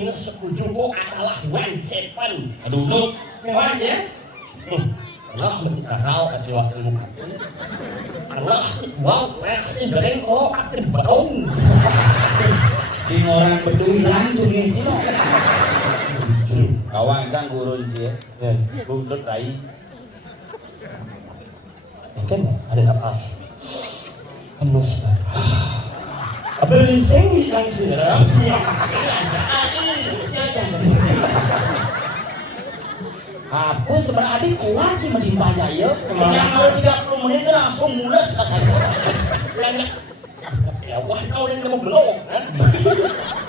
minus 7 adalah 17. Aduh, Nuk. Kawan ya? Allah menjauh dari waktu muka. Allah mau masih goreng akan berong. Di orang bedulan cumi itu. Kawan kan guru je. Buntut rai. Mungkin ada napas. Henus. Beli sing langsung. Apa sebenarnya adik kuat sih menimpa aja ya. Yang kalau 30 menit itu langsung mules ke saya. Ya wah kau yang mau belok.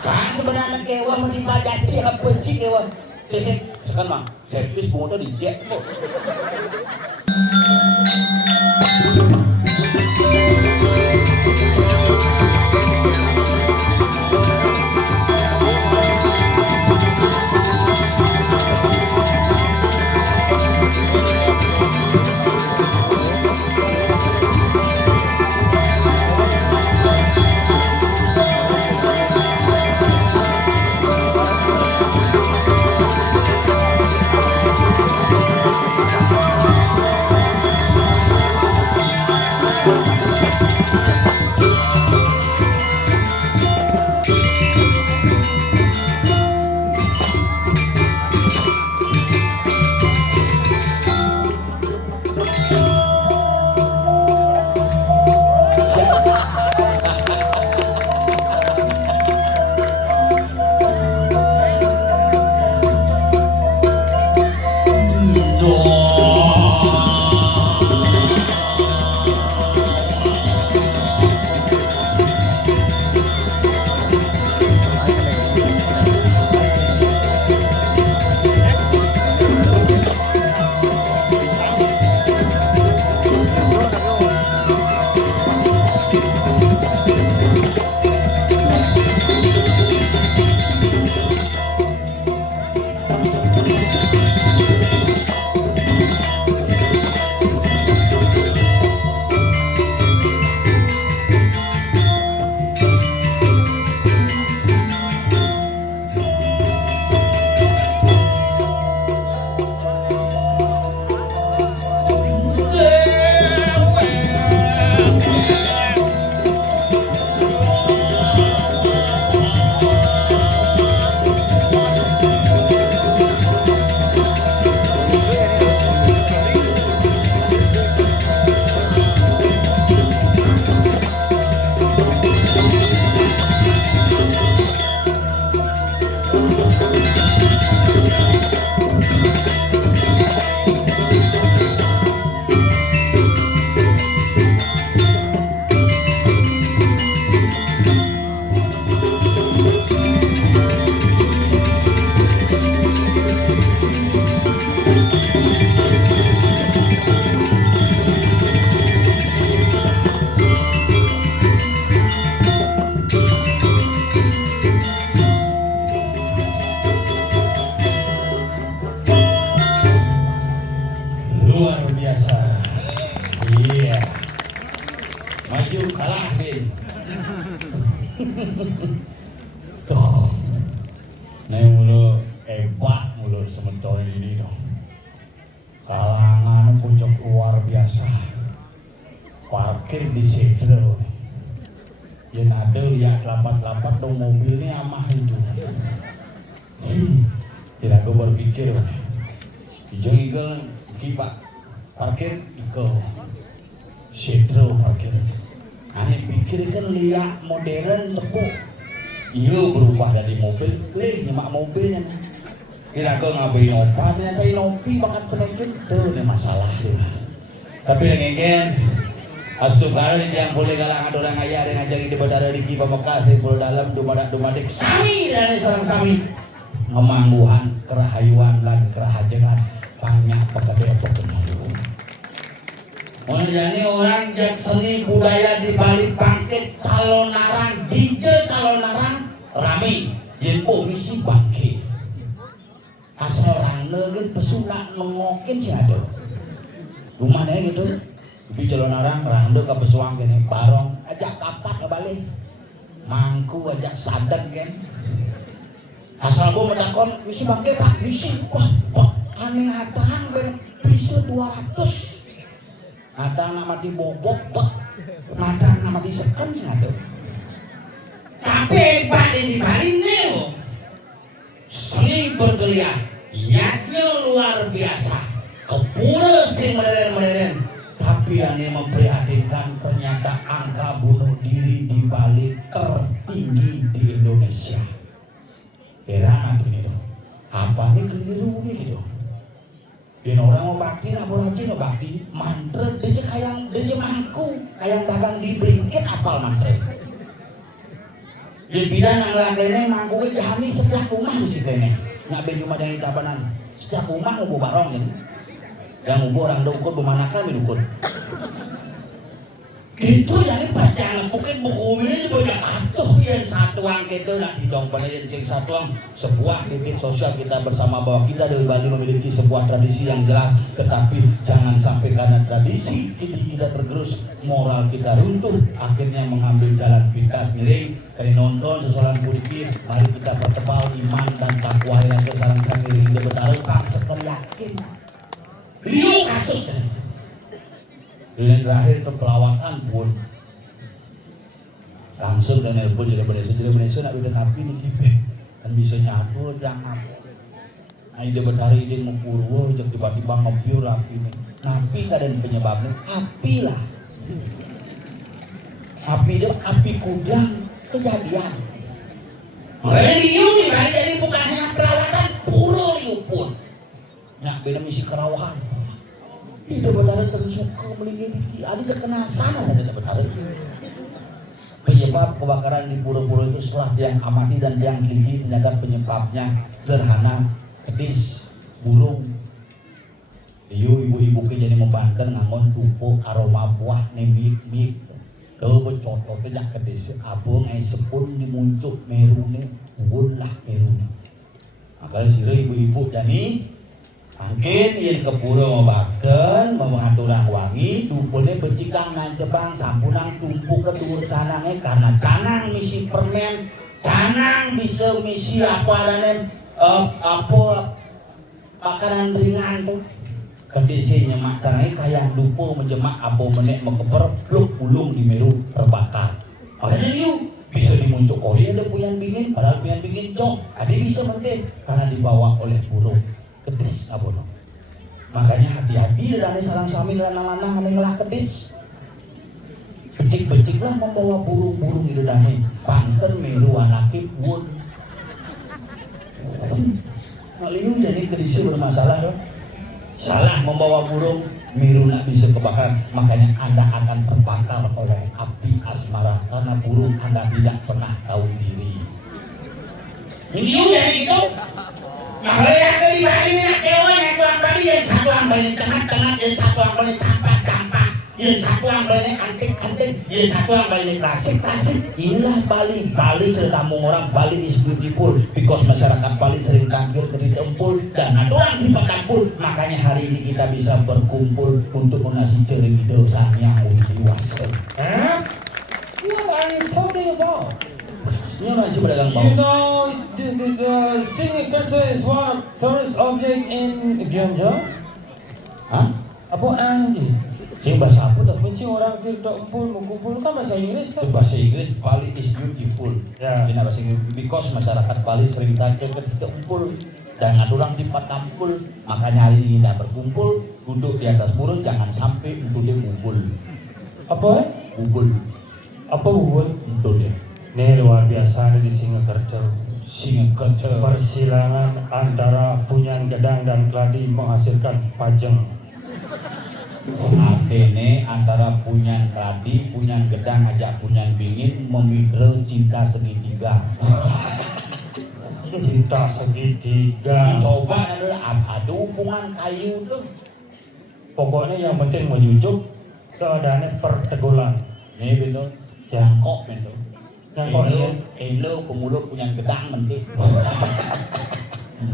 Kan sebenarnya kewa menimpa janji apa sih kewa. Sekan mah, servis bunga di jet kok. Luar biasa. Iya. Maju kalah bin. Tuh. Nih mulu hebat mulu sementara ini dong. Kalangan puncak luar biasa. Parkir di Sedro. Yang ada lihat lapat-lapat dong mobilnya amah itu. Tidak gue berpikir. Hijau-hijau kipak parkir ke Sedro parkir. Aneh pikir kan lihat modern tepuk. Iya berubah dari mobil, nyemak mobilnya. Kira gue ngapain opat, ngapain ngopi bakat penonton tuh nih masalah tuh. Tapi yang ingin asukaran yang boleh galang ada orang ayah dan ngajarin di badara di kipa Mekah sepuluh dalam dumadak sami dan sarang sami ngemangguhan kerahayuan dan kerahajengan banyak pekerja-pekerja. Menjadi orang yang seni budaya di balik bangkit calon narang DJ calon narang rami yaitu misi bangkit asal rana kan pesulak nengokin sih ada rumahnya gitu di calon narang randa ke pesuang gini barong ajak papat ke balik mangku ajak sadar kan asal gua menakon misi bangke pak misi pak aneh hatang bisa 200 hatang nama dibobok pak hatang nama diseken sih tapi pak di Bali nih seni bergeliat yatnya luar biasa kepura sing modern tapi yang memprihatinkan ternyata angka bunuh diri di Bali tertinggi di Indonesia. Heran ini dong apa nih keliru nih gitu ini orang mau bakti nggak boleh aja mau bakti mantra dia kayak mangku kayak dagang di bringket apal mantra di bidang yang lainnya mangku jahani setiap rumah mesti kene nggak ben cuma yang tabanan setiap rumah mau barong ini yang orang dukun pemanakan dukun gitu jadi pas jangan mungkin buku ini banyak atuh yang satu angket itu nak didong panen yang satu ang sebuah titik sosial kita bersama bahwa kita dari Bali memiliki sebuah tradisi yang jelas tetapi jangan sampai karena tradisi kita tergerus moral kita runtuh akhirnya mengambil jalan pintas miring kali nonton sesoran putih mari kita pertebal iman dan takwa yang kesalahan miring dia bertaruh pak sekali yakin liu kasus dan terakhir ke pelawatan pun langsung dan nelpon jadi Indonesia nak udah napi nih kipe kan bisa nyatu jangan nah ide berhari ide mempurwo jek tiba-tiba ngebiur api nih napi kadang penyebabnya api lah api itu api kudang kejadian liu nih jadi bukan hanya pelawatan puro liu pun nah beda misi kerawahan itu benar terus suka melingkari ada terkena sana saja benar penyebab kebakaran di pura-pura itu setelah yang amati dan yang teliti ternyata penyebabnya sederhana kedis burung ibu-ibu jadi membanten ngangon tupo aroma buah nemik-mik kalau bercontoh tidak kedis abang sepun dimuncul merune ubun lah merune makanya sira ibu-ibu jadi mungkin yang kepura membaken mengaturang wangi dukunnya becikang nancebang sampunang tumpuk kedur canangnya karena canang misi permen canang bisa misi apa makanan ringan tuh kedisinya makannya kayak dupo menjemak abo menek mekeper pluk ulung di meru terbakar makanya yuk bisa dimuncul Korea ada puyan bingin padahal puyan bingin cok ada bisa mungkin karena dibawa oleh burung kedis abono makanya hati-hati dan sarang suami lanang-lanang ngelah kedis becik-beciklah membawa burung-burung itu dani panten meru anakip wun ngaliu jadi kedisi bermasalah loh salah membawa burung miru nak bisa kebakaran makanya anda akan terbakar oleh api asmara karena burung anda tidak pernah tahu diri ini jadi gitu makanya yang kelima ini kewan yang kurang tadi yang satu yang banyak tengah-tengah yang satu yang banyak campak-campak yang satu yang banyak antik-antik yang satu yang banyak klasik-klasik inilah Bali cerita orang Bali is beautiful because masyarakat Bali sering tampil dari tempul dan ada orang tiba tampul makanya hari ini kita bisa berkumpul untuk mengasih cering dosa yang dewasa What are you talking about? You know, the singing culture is one of tourist object in Gyeongju. Hah? Apa anjing? Sing bahasa apa tuh? Benci orang tidak kumpul kan bahasa Inggris tuh. Bahasa Inggris Bali is beautiful. Ya. Ini bahasa Inggris because masyarakat Bali sering tampil ketika kumpul dan ada orang tempat tampil makanya hari ini tidak berkumpul duduk di atas burung jangan sampai untuk dia bubul. Apa? Bubul. Apa bubul? Untuk dia. Ini luar biasa di Singakerta. Singakerta. Persilangan antara punyan gedang dan keladi menghasilkan pajeng. Atene antara punyan keladi, punyan gedang ajak punyan bingin memidre cinta segitiga. Cinta segitiga. Coba adalah ada hubungan kayu tuh. Pokoknya yang penting menjujuk keadaannya pertegulan. Ini betul. Jangkok betul. Elo pemulut punya gedang nanti.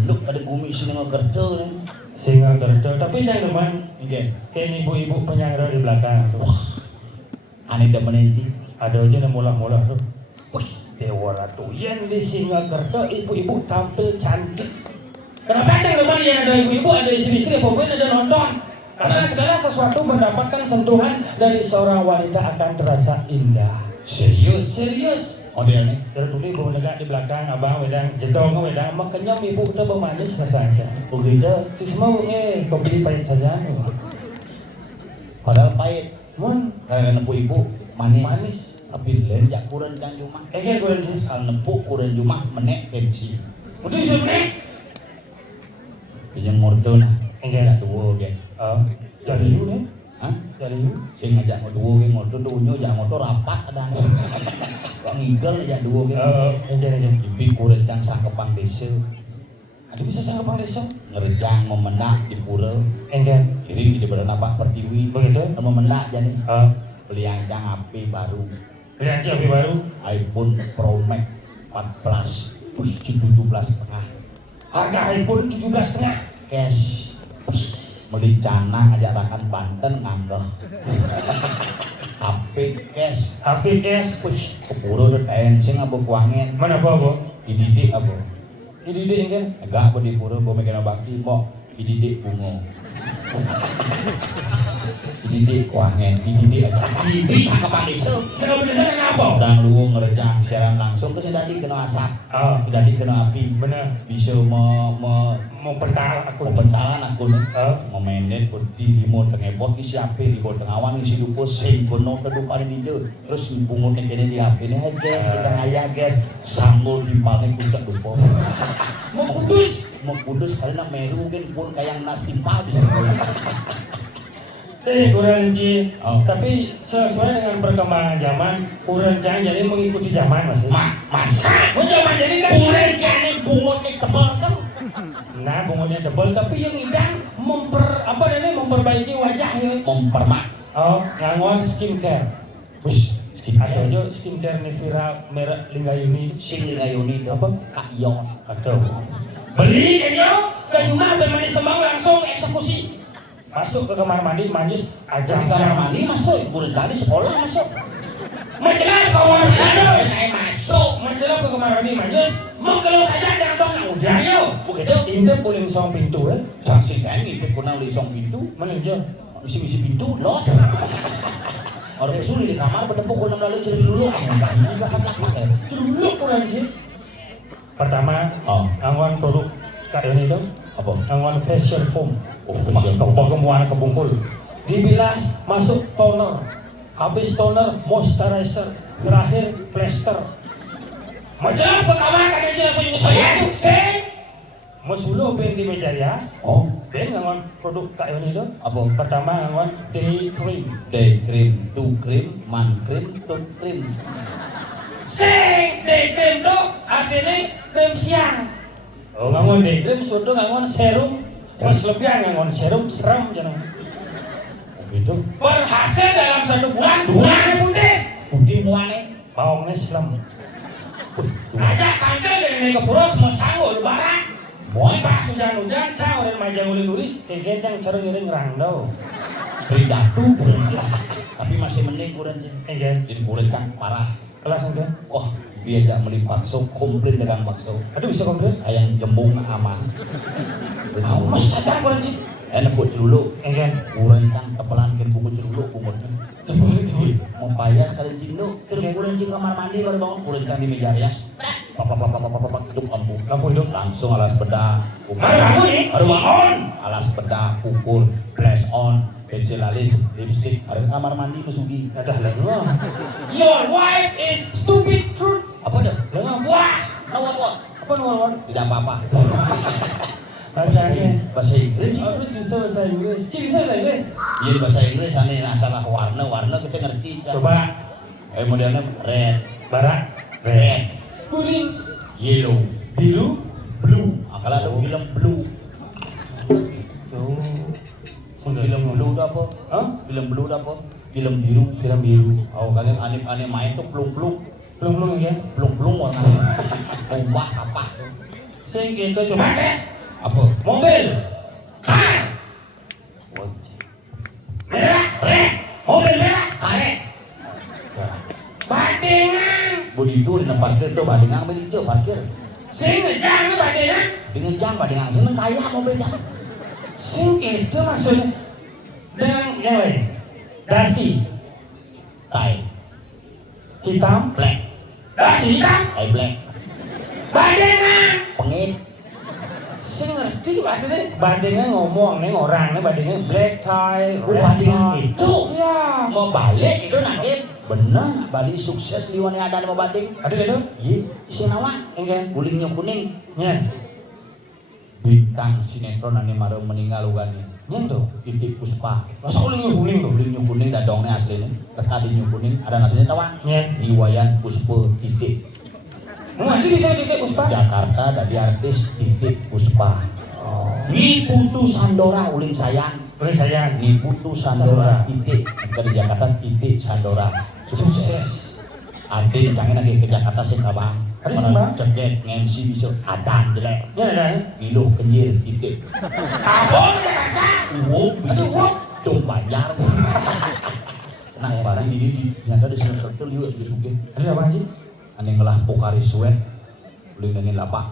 Lu ada gumi sini ngekerja nih. Singakerta, tapi jangan teman. Oke. Kayak ibu-ibu penyangga di belakang tuh. Aneh demen ini. Ada aja yang mula-mula tuh. Wih, Dewa Ratu yang di Singaraja ibu-ibu tampil cantik. Kenapa cang memang yang ada ibu-ibu, ada istri-istri, pokoknya ada nonton? Karena segala sesuatu mendapatkan sentuhan dari seorang wanita akan terasa indah. Serius? Serius. Modelnya? Dari tuli bawa dekat di belakang abang wedang jedong wedang makanya ibu udah bermanis rasanya. Oh gitu? Si semua kopi pahit saja. Padahal pahit. Mun Karena nepu ibu manis. manis. Tapi lain jak kurang kan cuma. Kayak gue jenis. Asal nepu kurang cuma menek pensi. Untuk bisa menek. Yang ngordo nah. Enggak. Tua ke. Jadi you nih. Hah? Jadi you. Sing ngajak ngordo ke ngordo dunyo jak ngordo rapat ada. Kok ngigel aja dua ke. Enggak. Tapi kurang cang sangkepang desa. Ada bisa sangat desa. Ngerejang memenak di pura. Enggak. Kiri di badan apa pertiwi. Begitu. Memenak jadi. Beli ancang HP baru. Beli aja HP baru. iPhone Pro Max 14. Wih, 17,5. Harga iPhone 17,5. Cash. Beli cana ngajak rakan Banten nganggeh. HP cash. HP cash. Wih, kepuro tuh sing abo kuangen. Mana apa? Dididik abo. Ini dia enggak. Agak abo di pura bo mikirna bakti mbok dididik bungo. Dididik kuangen, dididik aja. Bisa ke Pandesa. Sangat desa kenapa? Sedang lu ngerejang siaran langsung ke tadi kena asap. Tadi kena api. Benar. Bisa Mau pental aku. pembentalan aku nih. Memenet putih limo tengebot ki siape di bawah tengawan isi lupa sing kono kedupan di dia. Terus bungutnya kene di HP ini, "Hai guys, kita ngaya guys." Sanggul di paling kucak lupa. Mau kudus. Mau kudus karena meru mungkin pun kayak nas timpal bisa. Kurang ji. Oh. Tapi sesuai dengan perkembangan zaman, kurang jangan jadi mengikuti zaman mas. Masa? Mau zaman jadi kan Kurang jangan bungutnya tebal kan? Nah bunganya tebal tapi yang indah memperbaiki wajah ya. Mempermak. Oh, ngangon skincare. Wis, Ada aja skincare Nivea merek Linggayuni. sing ngayuni itu Apa? Kak Yon. Aduh. Beli kan yo, ke rumah bermandi sembang langsung eksekusi. Masuk ke kamar mandi, manjus aja Di kamar mandi masuk, kurang kali sekolah masuk. mencelah ke kamar mandi. Saya masuk. Mencelah ke kamar mandi, manjus mengkeluh saja jangan udah yo. Begitu. Intip boleh misong pintu ya. Jangan sih kan ngintip kuna lisong pintu. Menunjuk. Misi pintu los. Orang sulit di kamar bertepuk kuna melalui jadi dulu. Dulu kurang sih. Pertama, angwan produk kayak ini dong. Apa? Angwan facial foam. Oh, facial foam. Kemudian kebungkul. Dibilas masuk toner. Habis toner moisturizer. Terakhir plaster. Menjelang ke kamar kan aja langsung nyebut. Masuluh ben di meja rias. Oh, Ben nganggon produk kayak ini dong. apa? Pertama nganggon day cream. Day cream, two cream, man cream, two cream. Day cream tuh artinya krim siang. Oh nganggon day cream, sudah nganggon serum. Mas lebih nganggon serum serem jangan. Gitu. Berhasil dalam 1 bulan, 2 putih. Putih muane. Bawangnya selam. Ajak tangkel dari ke puros mesanggul lebaran. Boy pas hujan-hujan, cang orang majang ulin-uri, kekecang cara ngiring randau. Pridatu. Tapi masih mending kurang sih. Iya. Jadi kurang kan parah. Kelas enggak? Wah, dia tidak beli bakso, komplit dengan bakso. Aduh bisa komplit? Ayam jembung aman. Mas saja kurang sih. Enak buat celuluk. Enggak. Kurang kan kepelan kan bungut celuluk bungutnya. Mau bayar sekali cinduk, terus kurang cing kamar mandi baru bangun kurang kan di meja rias. Papa hidup lampu. Lampu hidup. Langsung alas bedak. Baru bangun. Alas bedak, ukur, flash on, pensil alis, lipstick. Ada kamar mandi mesugi. Ada lengah. Your wife is stupid fruit. Apa dah? Lengah buah. Apa nomor? Tidak apa-apa. Bacanya. Bahasa Inggris. Terus bisa bahasa Inggris. Bisa bahasa Inggris. Iya bahasa Inggris aneh masalah warna kita ngerti kan. Coba. Modelnya red, Barak. red, Kuning. yellow, Biru. blue. Kalau ada film blue, Tuh. film blue itu apa? Hah? Film blue itu apa? Film biru. Film biru. Oh kalian aneh main tuh plung Belum ya. warna. Ubah apa? Sing gitu coba tes. Apa? Mobil. Merah. Mobil merah. Karet. Bandingan. Begitu di parkir tuh badingang beli itu parkir. Sing ngejang badingan. Dengan jam badingang seneng kaya mobilnya. Sing itu maksudnya dengan yang lain. Dasi Tai, hitam, black, dasi hitam, tai black, badingan. pengit. Sing ngerti badingan. Badingan ngomong nih orang nih badingan black tie, red Badingan tie. itu Ya. mau balik itu nakit. Bener, balik sukses liwan yang ada mau bading. Ada gitu? Iya, isi nama. Enggak. Gulingnya kuning. Nyen. Bintang sinetron ane marung meninggal ugani. Nyen tuh. Titik Puspa. Masa ulingnya kuning tuh? Gulingnya kuning dadongnya aslinya. Teka di kuning ada nasinya tawa. Nyen. Iwayan Puspa titik. Nanti bisa titik Puspa. Jakarta dari artis titik Puspa. Ni putu Sandora uling sayang. Boleh sayang. Ni putu Sandora titik dari Jakarta titik Sandora. Sukses. Adin jangan lagi ke Jakarta sih kabang. Ada sih, Bang. Ceget MC bisa adan jelek. Nyen ada. Miluh kenyir titik. Abon Jakarta. Wow, Aduh, wow. dong bayar. Nah, barang ini ternyata di sini tertul juga sudah suge. Ada apa sih? Ane ngelah pokari suet, uling dengan lapak.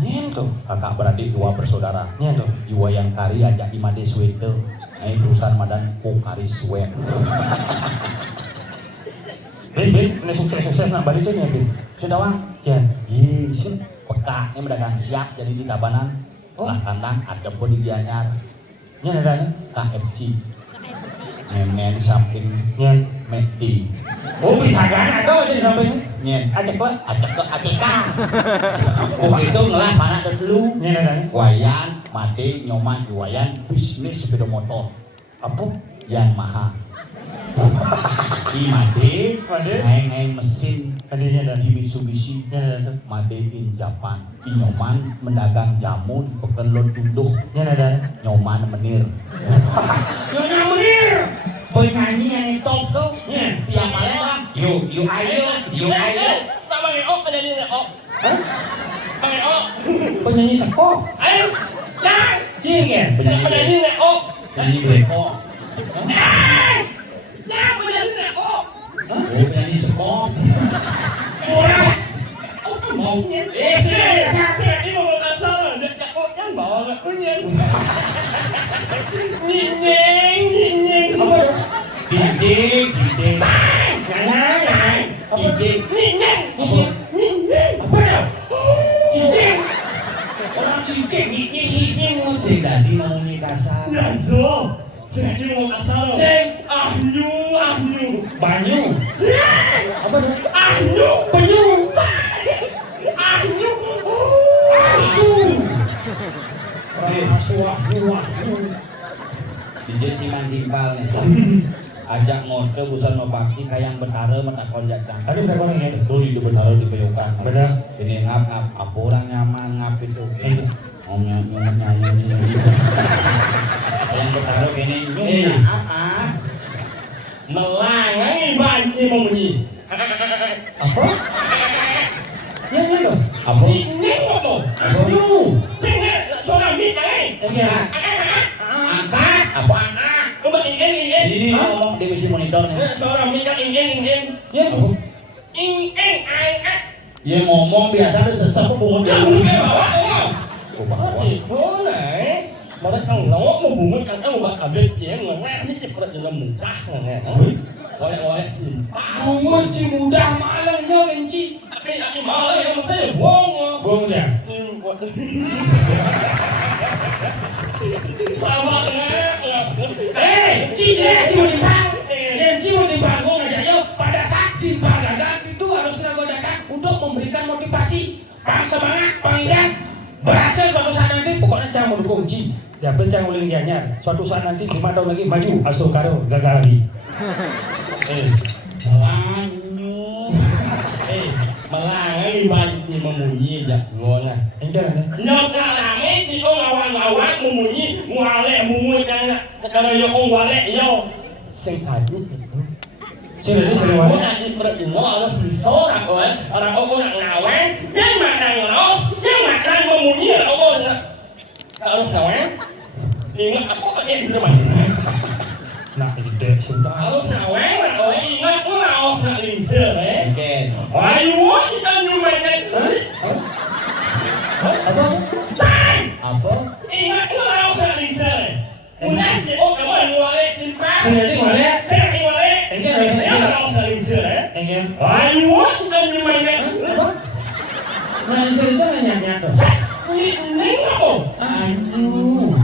Nyen tuh. Kakak beradik dua bersaudara. Nyen tuh. Iwa yang kari ajak imade suet tuh. Ini perusahaan madan pokari suet. Bin, ini sukses nak balik tuh Bin. Sudah wang? Jan. Ih, sih peka. Ini mendagang siap jadi di Tabanan. Oh. Lah kandang ada pun di Gianyar. Nyen ada nih. KFC. Nemen samping Nyen. McD. Oh bisa kan? Ada masih di samping. Nyen. Acek lah. Ajak ke ACK. Oh itu ngelah mana ke dulu. Nyen ada nih. Wayan, made, nyoman, wayan, bisnis sepeda motor. Apa? Yamaha. Di made, Made. ngain mesin Adanya ada. di Mitsubishi. Nyen ada. Made in Japan. Di nyoman mendagang jamu di pekelon tunduh. Nyen ada. Nyoman menir. Nyonya Munir. Penyanyi yang top tuh. Nyen. Tiap malam. You ayo. Sama nih, oh penyanyi nih, oh. Hah? Penyanyi, oh. Penyanyi sekop. Ayo, nah. Cingen. Penyanyi nih, oh. Penyanyi Bleko. Nah, penyanyi nih, oh. Oh penyanyi sekop. Orang. Mau Sini, siapa ini mau kasar? Dia oh yang bawa nggak punya. Nyeng. Apa tuh? Diding. Nyanyi. Apa? Diding. Nyeng. Apa ya? Cincin. Orang cincin. Nying. Si Dadi mau kasar. Nado. Sini mau kasar. Sing. Ahyu. Banyu. Apa tuh? Ahyu. Penyu. Ahyu. Asu. Asu. Dijin siman timpal nih. Ajak ngode busan mau paki kayang betara mata konjak jangan. Ada berapa orang ya? Betul itu betara di peyokan. Benar. Ini ngap apa orang nyaman ngap itu. Om nyanyi. Kayang betara gini nyunya apa? Melangai banci memunyi. Apa? Nyanyi dong. Apa? Nyeng ngomong. Ahyu. Nyeng suara mi kali. Iya. Angkat apa? Coba ingin. Ini ngomong di misi monitornya. Suara mi kan ingin. Nyen. Ingin ai. Ya ngomong biasa ada sesep bunga dia. Oh này, mà nó không nó một bụng nó ăn một bát bếp dễ mà nát nhất là nó mù cá nè. Gọi. Menci mudah malangnya menci. Ini malah yang saya bohong. Bohong dia. Sama nggak? Ci mau timbang. Ci mau timbang. Gue ngajaknya pada saat timbang gagal itu harusnya gue datang untuk memberikan motivasi, semangat, pengingat. Berhasil suatu saat nanti, pokoknya Cang mau dukung Ci. Ya, Cang uling Gianyar. Suatu saat nanti 5 tahun lagi maju, Asul Karo gagal lagi. Melangai banci memunyi ya ngon ah. Enggak nih. Nyok langit di orang memunyi, muale kan. Kalau yo wale yo sing tadi itu. Sini Aku wae. nanti berdino harus disorak orang nak ngawen, yang makan ngelos, yang makan memunyi harus ngawen. Ingat aku pakai di rumah. Nah, ide sudah. Harus ngawen, ingat aku harus nak lincir Oke. Ayo, Apa? Apa? Ingat itu orang usah lincah. Udah di kamu yang ngulek timpas. Sudah di ngulek? Saya ngulek. Engke Orang usah lincah. Engke. Ayo, kita di mana? Apa? Nah, cerita nanya tuh. Ini apa? Aduh.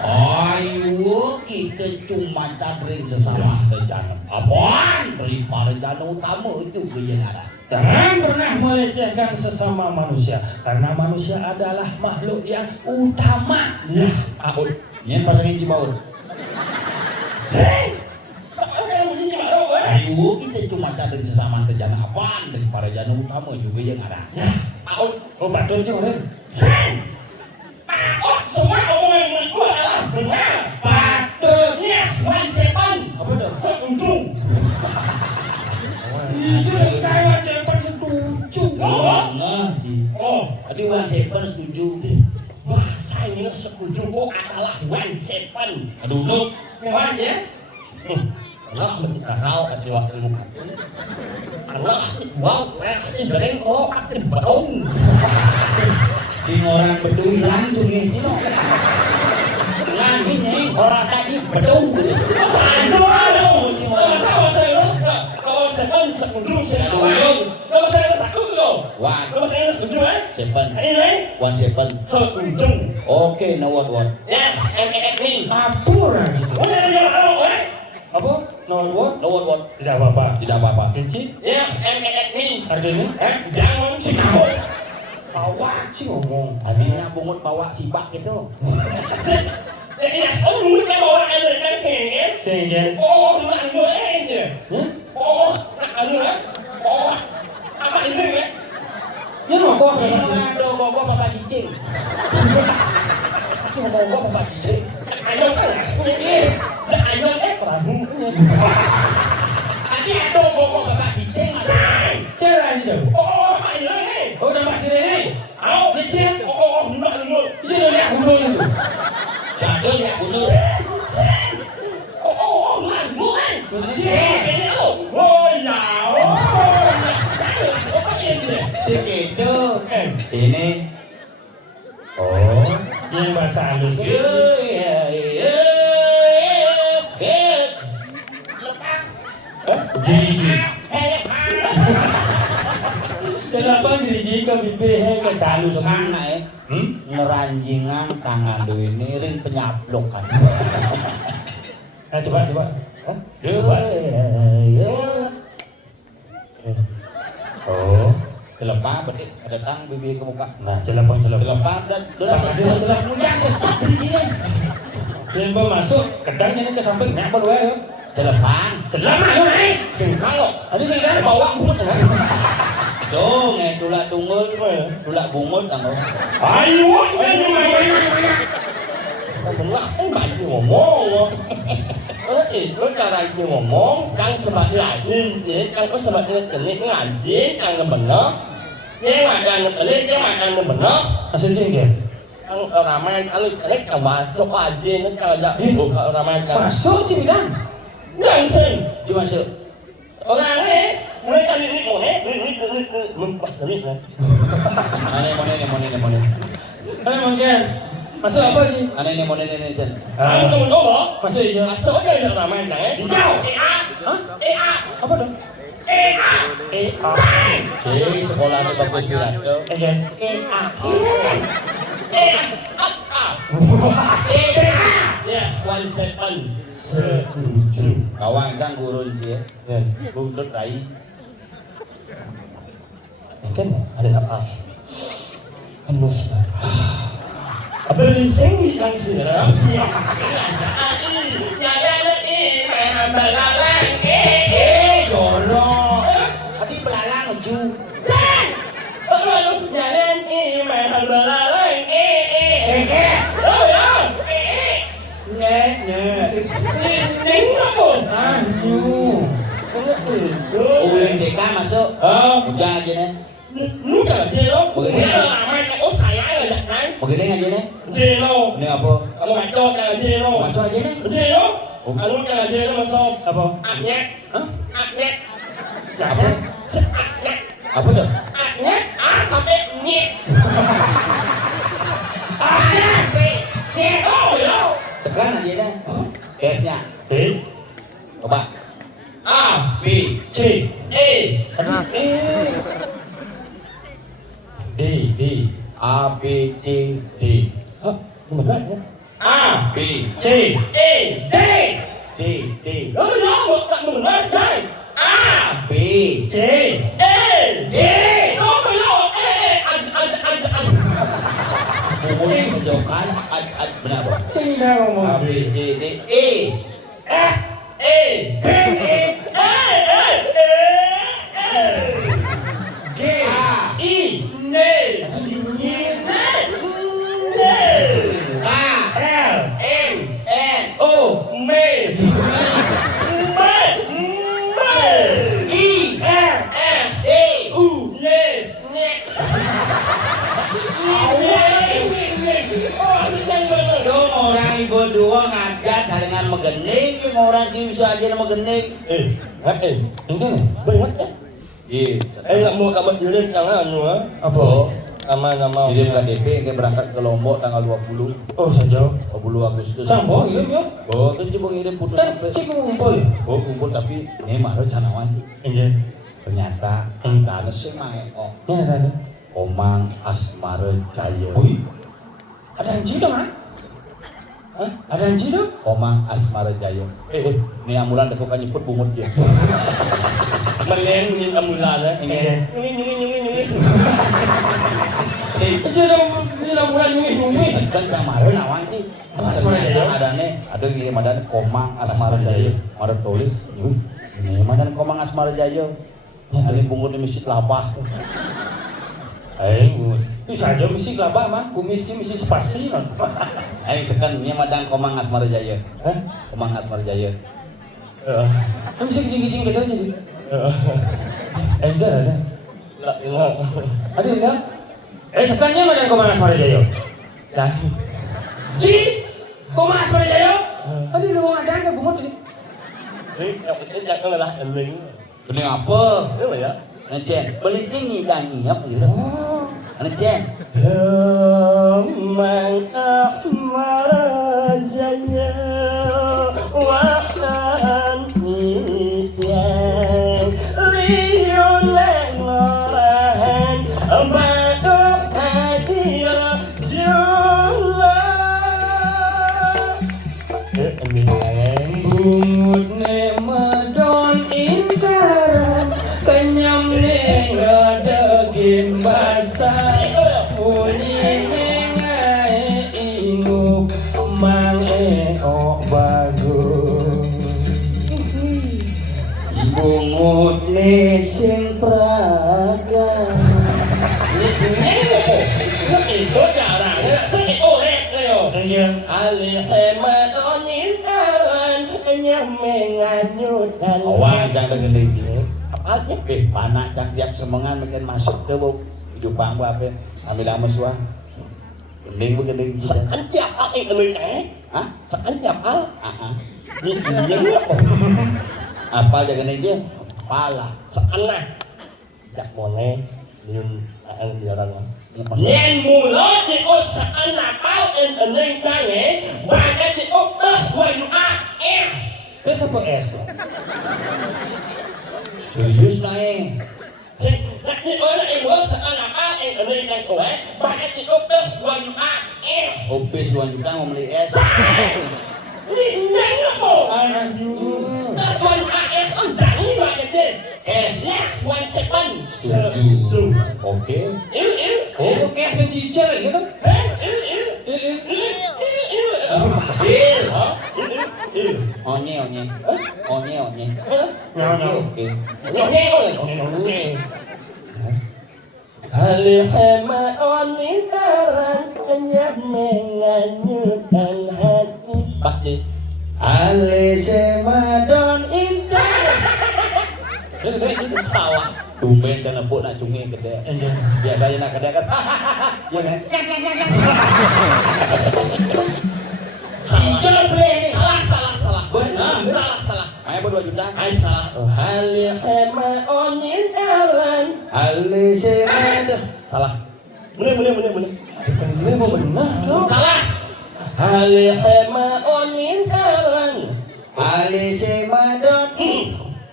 Ayo kita cuma cadring sesama rencana. Apaan? Daripada rencana utama itu yang ada. Jangan pernah melecehkan sesama manusia, karena manusia adalah makhluk yang utama. Ya, Aku yang pasangin Cibaur. Ayo kita cuma cadring sesama rencana. Apaan? Daripada rencana utama juga yang ada. Oh, patut sih orang. Semua omongan itu adalah benar. Patutnya. Wan sepan. Apa tuh? Seuntung. Itu kayak cepat setuju. Nah, Oh, tadi Wan Seven setuju. bahasa Inggris setuju adalah wan sepan. Aduh, Nuk. Kawan ya? Allah mengenal hati waktu muka. Allah wow, masih goreng kok akan berong. Di orang bedung langsung ini. Lagi nih orang tadi bedung. Wan Seven. Wan Seven. Oke, no what. Apa orang itu? Apa? No what? No what. Tidak apa-apa. Tidak apa-apa. Kunci? Artinya? Bawa sih ngomong. Tadinya bungut bawa sibak gitu. Sehingga. Ya mau kok Ini orang do gogo papa cicing. Aku mau gogo papa cicing. Tadi ada gogo papa cicing. cara itu. Oh, udah pasti ini. Licin. Itu udah lihat gunung itu. Siapa ya bunuh? Segitu. Ini. Oh. Yang bahasa halus. Jadi. Kenapa jadi ke bibir ke calu Sana ya. Ngeranjingan tangan lu ini ring penyaplokan. Coba. Coba. Oh. Kelepah berarti ada tang bibir ke muka. Nah, celapang. Kelepah dan Celap mudah sesat di sini. Dan masuk kedangnya ke samping nyapa lu ya. Kelepah. Celap mah naik. Sing kalau. Ada sing dah bawa kumut kan. Tuh, tulak tunggul, tulak bungut kan. Ayo, belah, banyak ngomong. Itu cara itu ngomong, kan sebagai lagi, kan kok sebagai telik ngaji, kan benar. Ini makan telik, ini makan benar. Asin sing ya. Kan ramai kali telik kan masuk aja, ini kalau buka ramai kan. Masuk sih bilang. Langsung, Cuma masuk. orang ini mulai kali ini membuat telik kan. Mana. Ayo mungkin. Masuk apa sih? Ana ini mau ini Cen. Kamu temen gue, Masuk hijau. masuk aja yang ramai kan. Hijau, EA. Apa dong? EA. Si sekolah itu bagus surat tuh. Again. Ya, one second. Setuju. Kawan kan gurun sih ya. Buntut rai. Kan ada apa? Penuh. Beli sing yang sirap. Jolo. Tadi belalang uju. Aduh. Ulang DK masuk. Udah aja nih. Lu kan jelo. Ramai kan oh saya aja kan. Begini aja nih. Jelo. Ini apa? Kamu baca kan jelo. Baca aja nih. Jelo. Kamu kan jelo masuk. Apa? Aknyek. Aknyek. Ya, apa? Aknyek. Apa tuh? Aknyek. Sampai nyek. A B C D. Hah, benar ya? A, B C E, D. D D. Oh ya, tak benar kan? A, B C E, D. Oh belum. Ad. Pokoknya menjauhkan ad benar Bang. sing dah A ngomong B C D E. F E, B E G I N, A L M, N O M, I R S, D. U, N, Dong orang ibu dua ngajak jaringan megening, orang cium aja nama gening. ini banyak ya? Iya. Nak mau kabar kirim tangan anu apa nama Kirim KTP yang berangkat ke Lombok tanggal 20 oh saja 20 Agustus. sampo ini ya Oh, kan coba ngirim putus kan sampai. cek ngumpul Oh, kumpul tapi ini mah canawan sih. ini Ternyata dan sih mah oh, ini ada Komang Asmara Jaya. Oi, ada anjing dong, ah? Hah? Ada anjing dong? Komang Asmara Jaya. Ini amulan dek kan nyebut bungut dia. Melen ni amulan Ini. Ini. Si Itu dia mulai nyuih. kan kemarin awan sih. Asmara Jaya. Ada ngirim ada Komang Asmara Jaya. Mara tulis, ini mana Komang Asmara Jaya. Ini bungut di masjid Labah. Bisa aja misi kelapa mah, kumis misi spasi non. Aing sekan ini madang Komang Asmara Jaya. Hah? Komang Asmara Jaya. Kan bisa gijing-gijing kita jadi. Enggak ada. Ada enggak? Sekannya mana Komang Asmara Jaya? Dah. Ci, Komang Asmara Jaya? Aduh, lu ada bungut ini. Ini jangan lah eling. Ini apa? Ini ya. Necen, beli ini dangi apa gitu? Necen. Komang Asmara Jaya wahan yang liulang lorahan bagus hadir jula Bungut ne medon intaran kenyam ne ngadegin basah bunyi ngai ingu mang eo bagus bungut ne sing praga itu caranya saya orek leo alihema onin karan nyamenganyutan Awan jangan dengerin dia. apanya Panak cang tiap semengan makin masuk ke bu. Hidup bang apa? Ambil lama suah. Gending bu gending kita. saan tiap hal ini Hah? saan tiap hal Ah. ini Apa jaga dia? Pala. saan lah jak boleh yun ang biaran Yang Yen mula di saan napal eneng tange bakal di opas wayu Terus apa es tuh? serius naik. Di orang ibu saan napal eneng tange bakal di opas wayu Opis 2 juta mau beli es. Ini apa? Tas wayu es on dani bakal di esnya 1 second Setuju. Oke. Oh, kayak mencicil gitu kan? Bil. Onye. Onye. Oke. Alihema onin karan nyamenganyutan hati Pakde Alise madon indah. sawah Tumben can empuk nak cungi kedai. Biasanya nak kedai kan. Ya kan? salah salah Ayo 2 juta. ay salah Alihema onin karan Alise madon. salah bener Ini mau benar dong. salah Alihema onin karan Alise madon.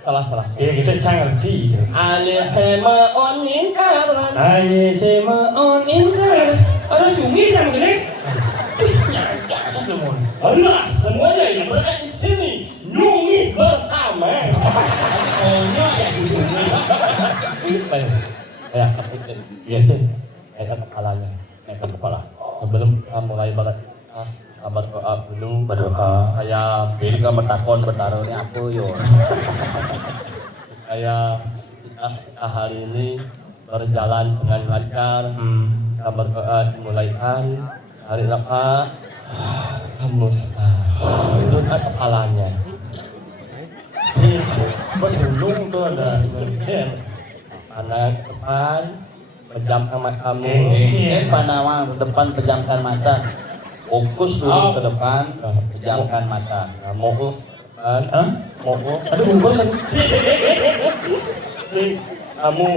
Salah. Ya kita jangan ngerti gitu. Alihema onin karan. Aye sema onin kan. Ada cumi sama gini. Nyacak sebelum. Alah, semuanya yang berada di sini nyumi bersama. Oh ya gitu. Kayak kepalanya, naikkan kepala. Sebelum mulai beraktivitas, berdoa dulu. Berdoa. Saya Jadi kamu takon bertaruh ini apa yo? Supaya kita hari ini berjalan dengan lancar. Kita berdoa dimulaikan hari nafas hembuskan turunkan kepalanya. Pas gunung tuh ada. Kanan ke depan, pejamkan matamu. Panawang depan pejamkan mata. Fokus dulu ke depan, pejamkan mata. Mokus kan? Hah? Mokus. Aduh bungkus kan. Kamu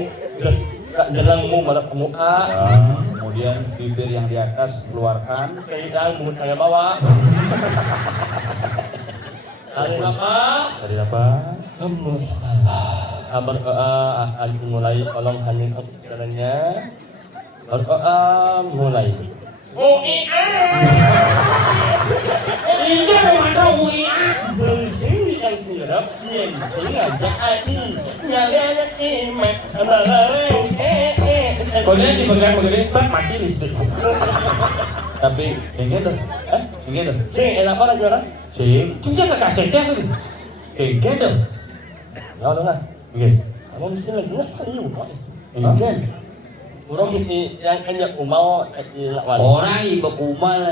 jelangmu pada muka. Kemudian bibir yang di atas keluarkan. Kemudian mulut ke bawah. Tarik nafas. Tadi apa? Hembuskan. Berdoa akan dimulai. Tolong hening pikirannya. Berdoa mulai. Ini memang tahu ya. Bersih yang sirap, yang sengaja ini. Nyala imat, amalare. Kalau dia dipegang begini, tak mati listrik. Tapi ingin tuh, ingin tuh. Sing, enak apa lagi orang? Sing, Cuma jangan kasih sih. ingin tuh. Ya udah lah. Ingin, Kamu mesti lagi ngerti juga. ingin. Orang ini yang hanya umau di lawan. Orang ibu kumal.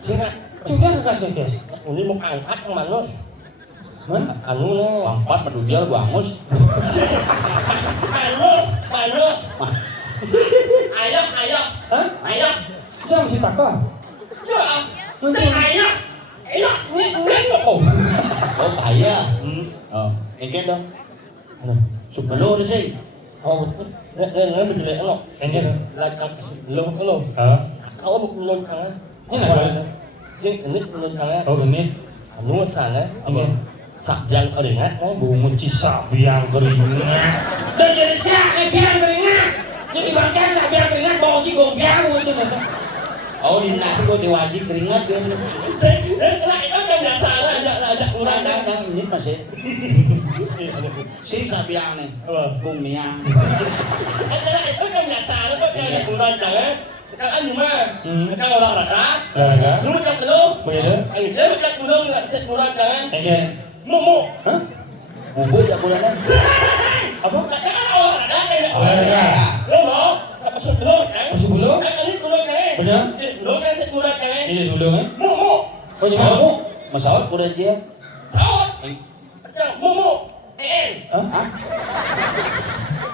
Sing, Cuma jangan kasih. ini mau angkat yang manus. Mana? Anu nih. Empat mendudial bangus. Manus. Ayo. Hah? Ayo. Jangan mesti takut. Ya, ayo. Ini kok. Oh kaya. Oh, ingin dong. Sebelum sih. Oh, ini berjelek lo. Ini. Lacak lo. Hah? Kalau mau kulon tangan. Ini apa? Sing, ini kulon tangan. Oh ini. Anu sana. Ini. Sabjang keringat kan. Bunga cisap yang keringat. Dan jadi siapa biang keringat? Jadi bangkai siapa biang keringat? Bawa cigong biang muncul. Oh di nasi gue diwajib keringat kan. Nah, itu kan nggak salah, ajak kurang. Nah, ini masih. Sing sabiang nih. Kung niang. Itu kan nggak salah, kok ajak kurang jangan. Kan anu mah, kan olahraga. Olahraga. Suruh cak dulu. Begitu. Dia cak dulu nggak set kurang jangan. Ini. Mumu. Hah? Bubuk ya bulanan. Apa? Kan olahraga kayak. Olahraga. Lo mau? Masuk dulu kan? Masuk dulu? Kan ini dulu kan? Benar. Lo kan set kurang kan? Ini dulu kan? Mumu. Oh ini kamu? Masalah udah aja. Sawat. Mumu. Hah?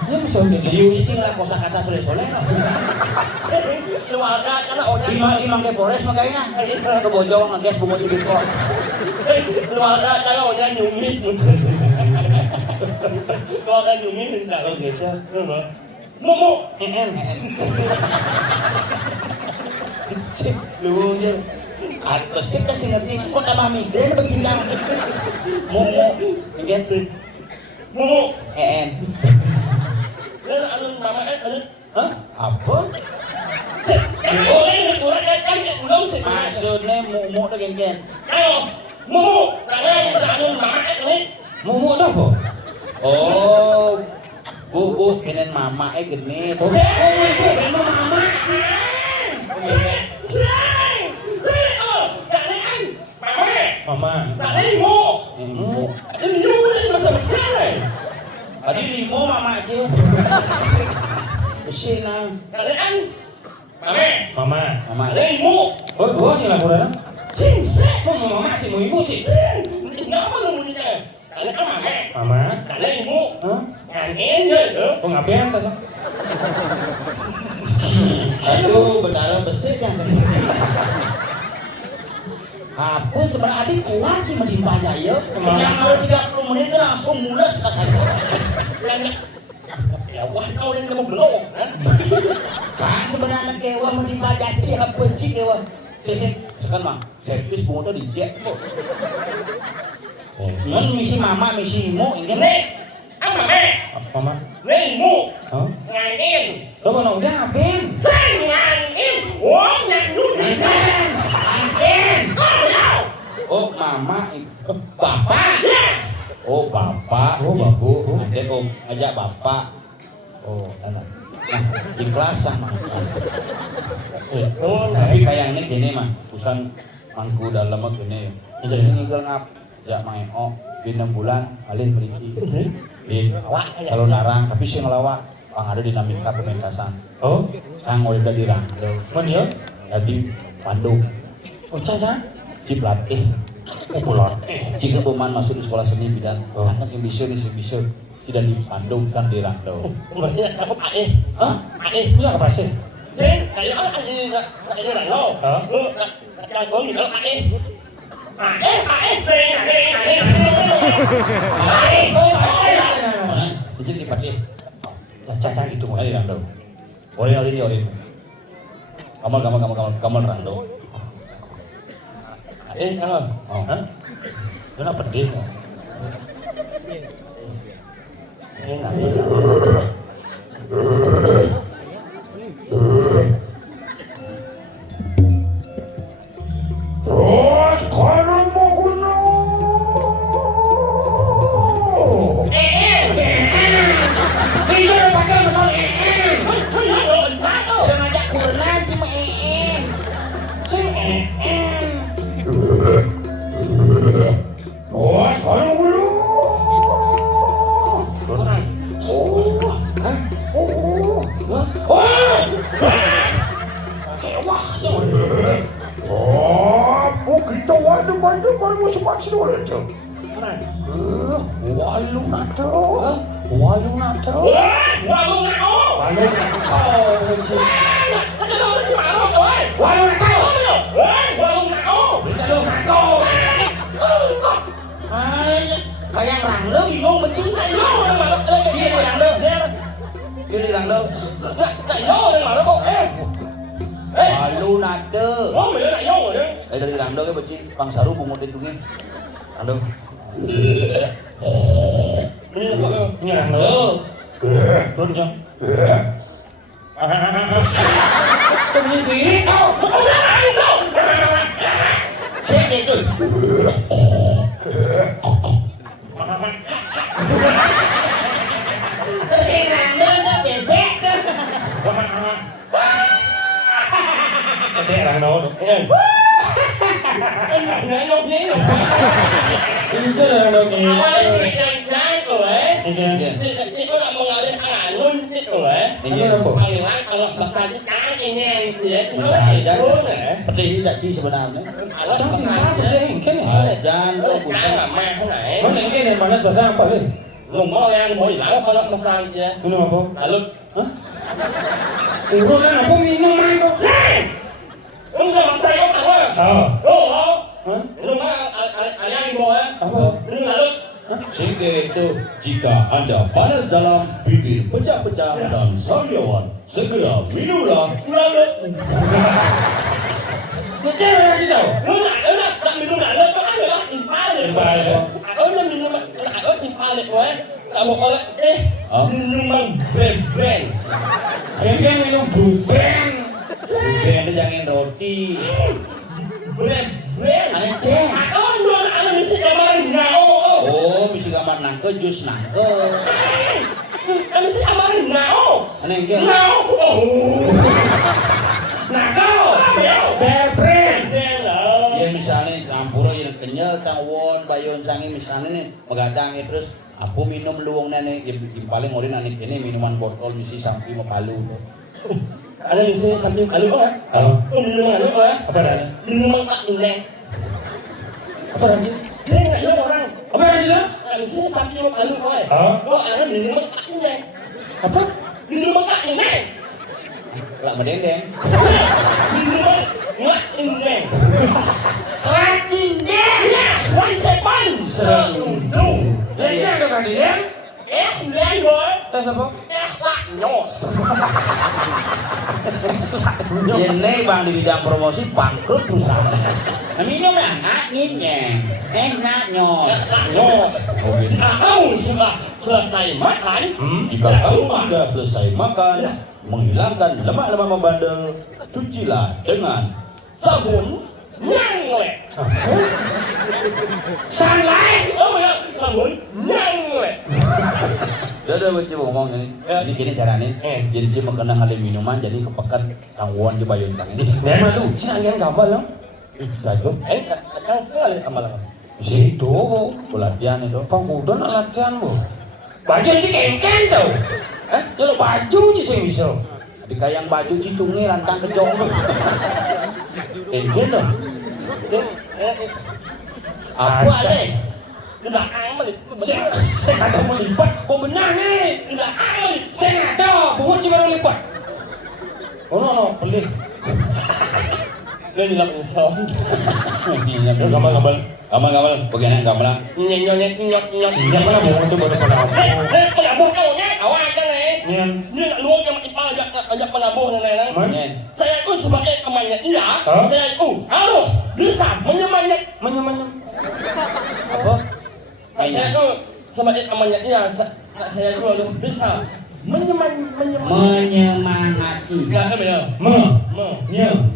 Ini bisa udah. Liu itu lah kosa kata soleh-soleh. Keluarga karena orang. Imang ke Polres makanya. Kebojong ngegas bunga di kok. Keluarga karena orang nyumit. Keluarga nyumit enggak Oh gitu. Mumu. Lu aja. Besik kasih ngerti. Kok tambah migrain apa cinta? Mumu. Ingin sih. Mumu. Lu alun mama alun. Hah? Apa? Orang kurang kan belum sih. Maksudnya mumu tuh geng-geng. Ayo. Mumu. Karena alun mama alun. Mumu dah kok. Oh. Bu, kenen mama genit. Oh, itu memang mama. Mama. Mu. Ini besar-besar. Tadi limo mama aja. Besar nang. Kalian Mama. Mama. Lemu. Oh, gua sih laporan. Sing. Mau mama sih mau ibu sih. Kenapa lu bunyinya? Kalian kan mame. Mama. Kalian ibu. Hah? Aneh ya. Oh ngapain tas? Aduh, berdarah besar yang saya. Apa sebenarnya adik kuat cuma dibaca ya. Yang mau 30 menit itu langsung mules ke saya. Ya wah kau yang mau belok. Kan sebenarnya kewa mau dibaca sih apa sih kewa. Sekarang mah, servis bunga tuh dijek kok. Kan misi mama, misi imu, ingin Nek, mà mẹ Mama. lên mua Hah? ngàn em Lo mau udah ngapain? ngàn em ủa ngàn luôn ngàn em Oh, mama, Bapak. oh bapak, Oh, ibu, bapak. adek om, ajak bapak. Oh, anak. Nah, ikhlas sama ikhlas. Tapi kayaknya gini mah, usan mangku dalam mah gini. Jadi ngigel ngap, jak main oh, di 6 bulan, alin beriki. Bin, kalau narang, tapi sih ngelawak, pang ada dinamika pementasan. Oh, Kang udah dirangkul, mana ya? jadi Bandung, Oh, caca. Ciplat, Pulang. jika pemain masuk di sekolah seni bidan, anak yang bisa tidak di Bandung kan dirangkul. berarti takut ae Hah? ae Punya apa sih? trên cái đó tại nó là lô cái có gì đó ae Izin dipakai. Caca itu mau. Kali rando. Orin. Kamal rando. jangan Oh. Hah? Kenapa pedih? Terus kalau mau gunung. Itu yang pakai masalah Udah ngajak kurlan cuma Terus kalau gunung. Oh, kita ada banyak macam-macam orang tu. Walung nak tu. Walung nak tu. Walung nak tu. Walung nak tu. kayak rangleung bingung mencintai dia rangleung Kiri rando. Walu nade. Dari rando ke beci pangsaru bungut itu ge. Rando. Ini orang lo. Turun jam. Ini diri. cek itu kayak rangleung tuh bebek tuh Ada orang lo. Itu orang lo ni. Pedih tak sih sebenarnya. Jangan Jangan lo bukan. Mana ini yang panas basah apa ni? Minum apa? Hah? Urut kan apa minum apa? Oh. Hah? Apa? Sehingga itu jika Anda panas dalam bibir pecah-pecah dan sariawan, segera minumlah Macam mana sih tahu? Yang kan minum buben. Pengen jangan roti. Oh, bisa gambar nangke jus nangke. Aneh ge. Nakal. Bebren. Ya misalnya campur yang kenyal cawon bayon canggih misalnya nih megadang ya terus aku minum luwung nenek yang paling ngorin anik ini minuman botol misi sampai mau kalu. Ada di sini samping kali kok ya? Minuman kali kok ya? Apa dah? Minuman tak indeng. Apa dah? Dia nggak jual orang. Apa yang sih? Di sini samping kali kok ya? Ah. Oh, ada minuman tak indeng. Apa? Minuman tak indeng. Lah medendeng. Minuman nggak indeng. Kelas One second. Serundung. Yang ada kan dia? Indeng rồi. Tas apa? Tak nyos. Ini bang di bidang promosi bangkrut perusahaan. Minum enak nyinyeng, enak nyos. Tak nyos. Oh gitu. Tahu sebab selesai makan, Jika kamu sudah selesai makan, menghilangkan lemak-lemak membandel, cucilah dengan sabun nyanglek. Sunlight. Oh ya, sabun nyanglek. Udah gue coba ngomong ini. Ini gini caranya. Jadi sih mengenang hal minuman jadi kepekat tangguan di bayun tang ini. Memang lucu yang gambar lo. Gaduh. Kan sekali amal. Situ, Latihan itu. pangkudan latihan bu. Baju aja kengken tau. Ya lo baju aja sih bisa. Di kayang baju cicungi rantang kejong tuh. Engken dong. Apa ada? Udah amal itu. Saya kata mau lipat, kok benar nih? Udah amal. Saya nggak tahu, bunga cuma mau lipat. Oh no, pelik. Dia bilang insaf. Gamal, bagian yang gamal. Nyok. Siapa lah bunga itu baru penabuh. Penabuh kau nya, awak kan Nyen, Dia nak luang yang ipal ajak penabuh dan lain-lain. Mana? Saya itu sebagai temannya dia, Hah? saya itu harus bisa menyemangnya. menyem. Apa? Saya itu sebagai temannya dia, saya itu harus bisa menyemangati. Ya,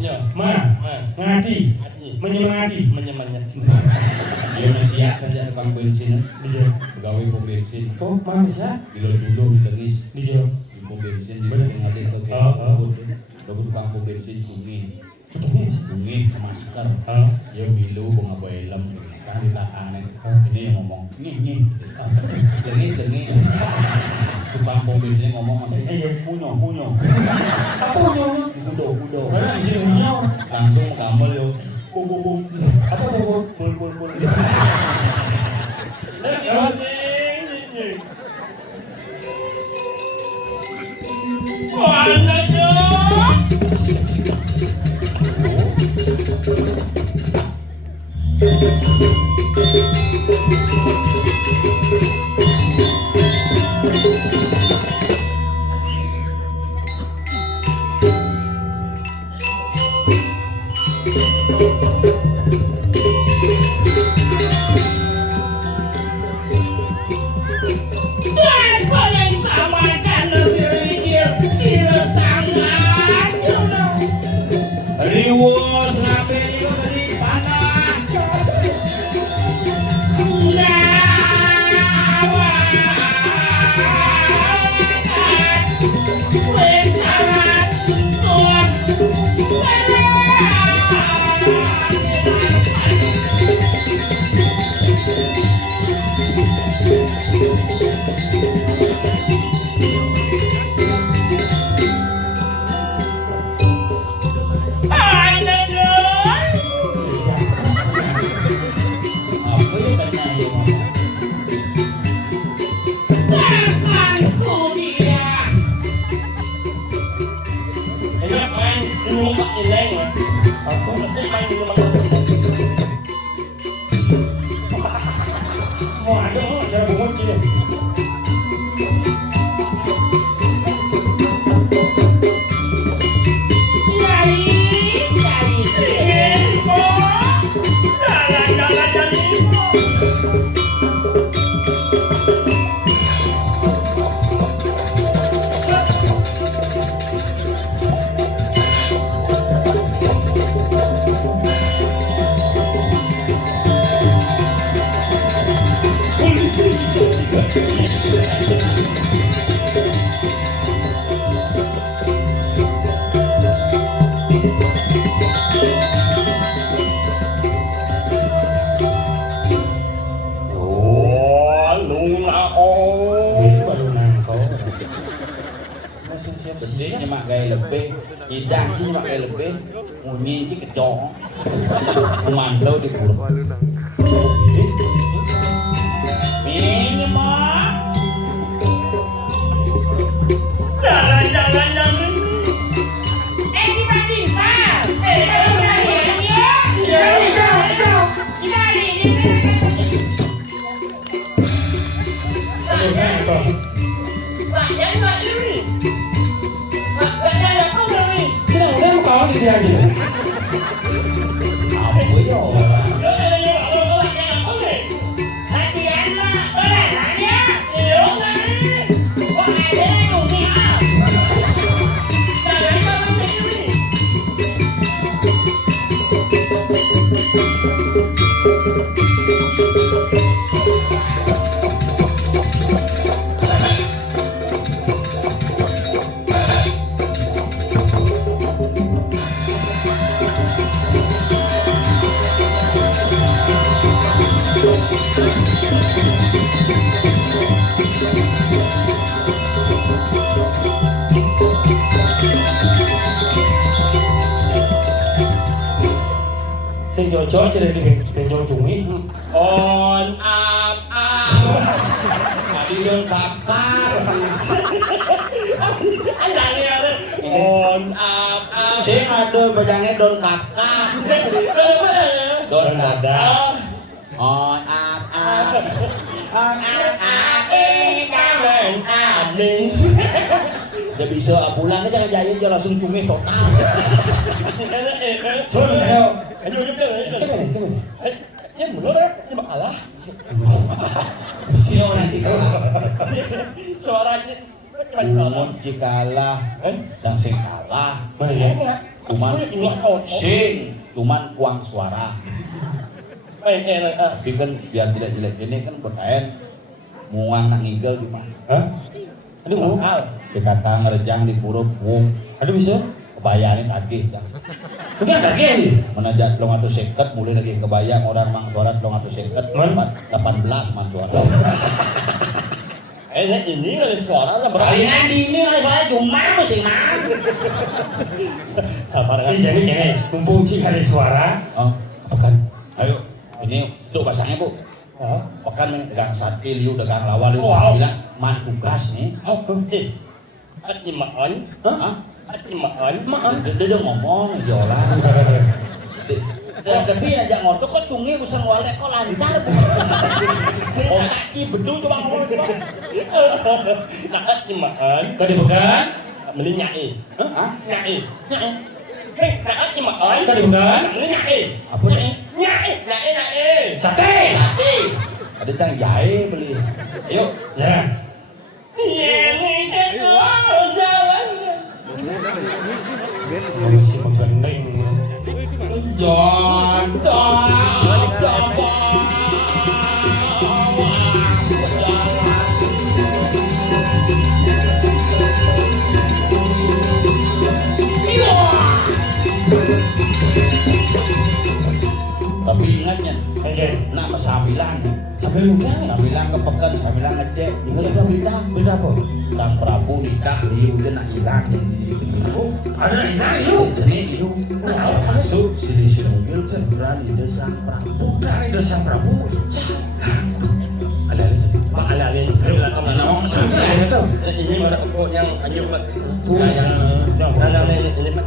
ya. Ngati, menyemangati. Menyemangati. Dia masih saja tukang bensin, Dijauh. pegawai pom bensin. Oh, mana sih? Kilo dulu dilengis, Dijauh. di pom bensin di bagian ada itu tukang pom bensin bungi ke masker. Ya milu bunga bailem kan ditahan ini yang ngomong nih lengis tukang pom bensin ngomong punyo Apa punya? kudo Karena di sini punya. langsung gamel yo bum Apa bu? bul riwos nabe yo dari panah Mau ada cara bunga sih. Bedanya mak gaya lebih, idang sih mak gaya lebih, bunyi sih kecong, komando di burung. Ini mak, Jangan. Dia aja. apa ya? Latihan mah, oleh nanya. Iya. Sing cocok jadi di benjol cumi. On up. Tadi dong kakak. Andangnya on up. Sing ada bajangnya don kakak. Don Ada. On up. On up. Kangen aning. Dia bisa pulang ke jangan jaya dia langsung cumi total. Coba ayo. Ayo ayo. Coba. Ya mundur ya, ini bakalah. Sio nanti kalah. Suaranya Umun cikalah dan sing kalah. Mana ya? Cuman cuman uang suara. Tapi kan biar tidak jelek ini kan berkain muang nang ngigel gimana? Hah? Aduh, mau. PKK ngerejang di puruk wung Aduh bisa? kebayarin agih dah. Enggak ada gini. Menajat lo ngatu seket mulai lagi kebayang orang mang suara lo ngatu seket 18 mang suara. Ini ada suaranya berapa? Kalian dini oleh saya cuma sih mah. Sabar kan? Jadi gini, mumpung jika ada suara, Oh, pekan. Ayo, ini tuh pasangnya bu. oh, Pekan nih dengan sati liu dengan lawan liu Wow. bilang man tugas nih. Ati maan, Hah? ati maan. Dia udah ngomong jola. Tapi aja ngotot kok cungi usang walek kok lancar. Oh, kaci betul coba ngomong coba. Nak ati maan, tadi bukan? meli nyai. Hah? Nyai. Hei, nak ati maan. Tadi bukan? Meli nyai. Apa nih? Nyai. Sate. Ada cang jahe beli. Ayo. Ya. Ini jalan. Masih menggending. John. Tapi ingatnya, Oke. nak sambilan, Sampai lupa. sambilan ke pekan, sambilan ngecek, ingat sambilan. Beda apa? Dan Prabu nikah liu dia nak hilang. Oh, ada yang yuk. Jadi liu, masuk sini mobil berani desang Prabu. Dari dosa Prabu. Ada. Pak Alalin, saya Nama bilang Sudah ya tuh. ini orang empuk yang anjur Pak. Tuh yang Nah, ini Pak.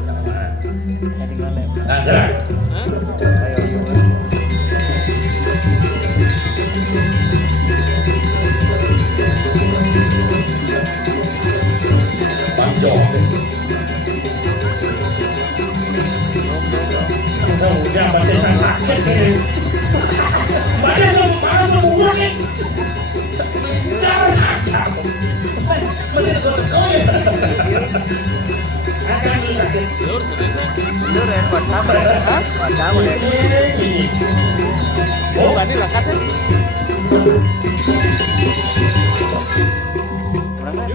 ada. Udah baca sang sakit nih. Baca mana semua nih. Jangan sakit. Masih ada kau ya. Akan dulu sakit. Lu ren WhatsApp ren, hah? WhatsApp ren. Oh, tadi langkat ya?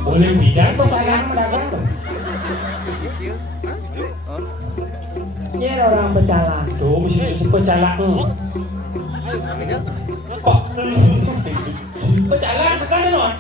Boleh bidang tuh sayang mendagang tuh. Ini orang pecalang. Tuh mesti disebut calak. Pecalang sekali loh.